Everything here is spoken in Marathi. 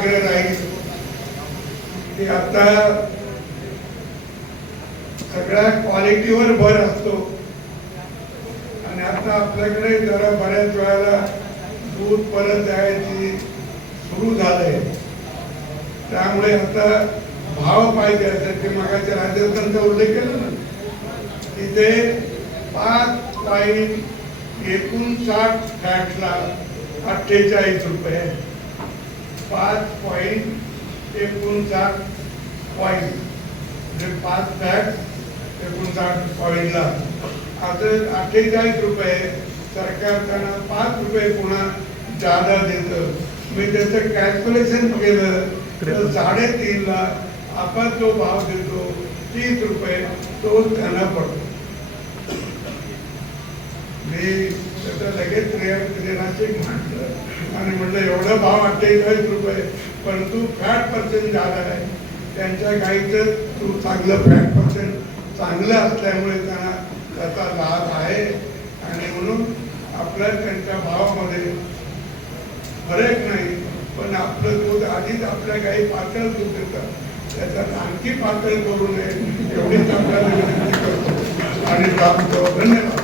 आग्रह राहील की आता सगळ्या क्वालिटीवर भर असतो. आणि आता आपल्याकडे जरा बऱ्याच वेळेला दूध परत द्यायची सुरू झालंय. त्यामुळे आता भाव पाहिजे असेल ते मागाच्या राजस्थानचा उल्लेख केला ना. तिथे पाच पॉईंट एकोणसाठ फॅटला अठ्ठेचाळीस रुपये. पाच पॉईंट एकोणसाठ पॉईंट म्हणजे पाच फॅट एकोणसाठ पॉईंटला आता अठ्ठेचाळीस रुपये सरकार त्यांना पाच रुपये पुन्हा जादा देतं. मी त्याचं कॅल्क्युलेशन केलं तर साडेतीनला आपण जो भाव देतो तीस रुपये तो त्यांना पडतो. मी त्याचं लगेच रेनाशिक म्हटलं आणि म्हटलं एवढं भाव अठ्ठेचाळीस रुपये परंतु फॅट पर्सेंट जादा आहे. त्यांच्या गाईचं तू चांगलं फॅट पर्सेंट चांगलं असल्यामुळे त्यांना त्याचा लाभ आहे. आणि म्हणून आपल्या त्यांच्या भावामध्ये फरक नाही पण आपलं दूध आधीच आपल्या गाई पातळ दूध देतात. त्याच्यात आणखी पातळ करू नये एवढीच आपल्याला विनंती करतो. आणि धन्यवाद.